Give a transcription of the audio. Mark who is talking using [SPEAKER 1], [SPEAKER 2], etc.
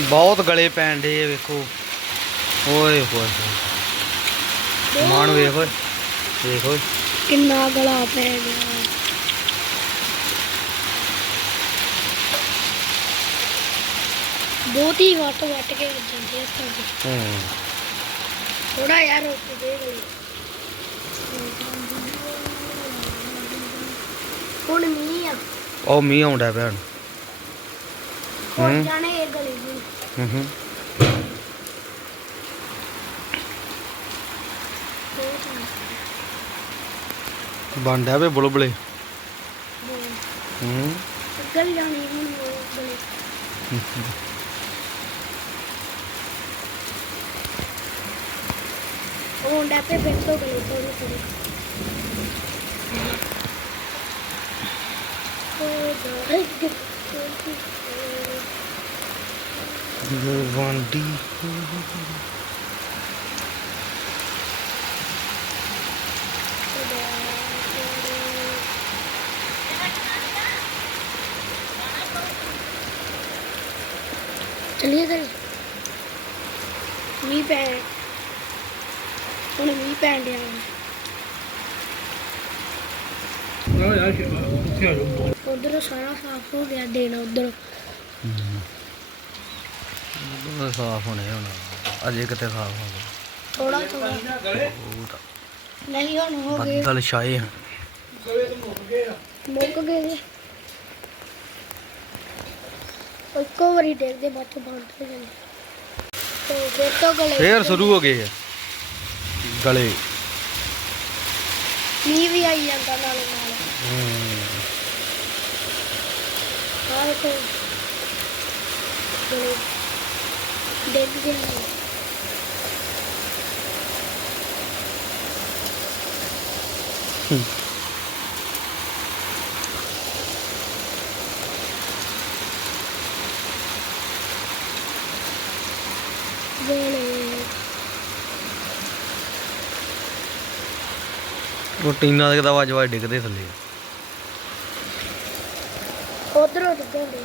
[SPEAKER 1] ਬਹੁਤ ਗਲੇ ਪੈਣ ਡੇ ਵੇਖੋ। ਓਏ ਹੋਏ ਮਾਣ ਵੇਖ ਓਏ ਵੇਖ ਓਏ।
[SPEAKER 2] ਕਿੰਨਾ ਗਲਾ ਪੈ ਗਿਆ। ਬਹੁਤ ਹੀ ਵੱਟ ਵੱਟ ਕੇ ਵੱਜਦੇ ਆ ਸਾਡੇ
[SPEAKER 1] ਹੂੰ।
[SPEAKER 2] ਥੋੜਾ ਯਾਰ ਰੁਕ ਦੇ ਗਲੇ ਹੁਣ ਮੀਂਹ ਆ।
[SPEAKER 1] ਉਹ ਮੀਂਹ ਆਉਂਦਾ ਪਿਆ ਹੁਣ।
[SPEAKER 2] ਹੁਣ
[SPEAKER 1] ਹੂੰ।
[SPEAKER 2] ਜਾਣੇ ਇਹ ਗਲੀ ਨੂੰ
[SPEAKER 1] ਹੂੰ ਵੇ ਬੁਲਬੁਲੇ। ਹੂੰ।
[SPEAKER 2] ਗਲੀ ਜਾਣੀ ਹੁਣ ਉਹ ਉਹ ਡੱਪੇ ਫਿਰ ਤੋਂ ਗਲੀ ਥੋੜੀ ਥੋੜੀ
[SPEAKER 1] ਵਾਂਡੀ
[SPEAKER 2] ਚਲਿਏ ਕਰੇ ਮੀਂਹ ਪੈ ਹੁਣ ਮੀਂਹ ਪੈਣ ਡਿਆ ਉਧਰ ਸਾਰਾ ਸਾਫ਼ ਹੋ ਗਿਆ ਦਿਨ ਉਧਰ।
[SPEAKER 1] ਉਹ ਸਾਫ਼ ਹੋਣੇ ਹੁਣ ਅਜੇ ਕਿਤੇ ਸਾਫ਼ ਹੋ ਗਏ
[SPEAKER 2] ਥੋੜਾ ਥੋੜਾ
[SPEAKER 1] ਉਹ ਤਾਂ
[SPEAKER 2] ਨਹੀਂ ਹੁਣ ਹੋ ਗਏ।
[SPEAKER 1] ਬੱਦਲ ਛਾਏ ਹਨ
[SPEAKER 2] ਮੁੱਕ ਗਏ ਨੇ। ਇੱਕੋ ਵਾਰੀ ਡੇਗਦੇ ਬਾਅਦ ਚੋਂ ਬੰਦ ਹੋ ਜਾਂਦੇ। ਤੇ ਫਿਰ ਤੋਂ ਗਲੇ
[SPEAKER 1] ਫੇਰ ਸ਼ੁਰੂ ਹੋ ਗਏ ਆ। ਗਲੇ।
[SPEAKER 2] ਮੀਂਹ ਵੀ ਆਈ ਜਾਂਦਾ ਨਾਲ ਨਾਲ
[SPEAKER 1] ਹੂੰ।
[SPEAKER 2] ਆਹ ਦੇਖੋ ਗਲੇ ਡਿੱਗ ਗਏ ਨੇ। ਗਲੇ
[SPEAKER 1] ਉਹ ਟੀਨਾਂ ਦੇ ਤਾਂ ਵਾਜ ਵਾਜ ਡਿੱਗਦੇ ਥੱਲੇ।
[SPEAKER 2] ਉਧਰੋਂ ਡਿੱਗਣ ਦੇ।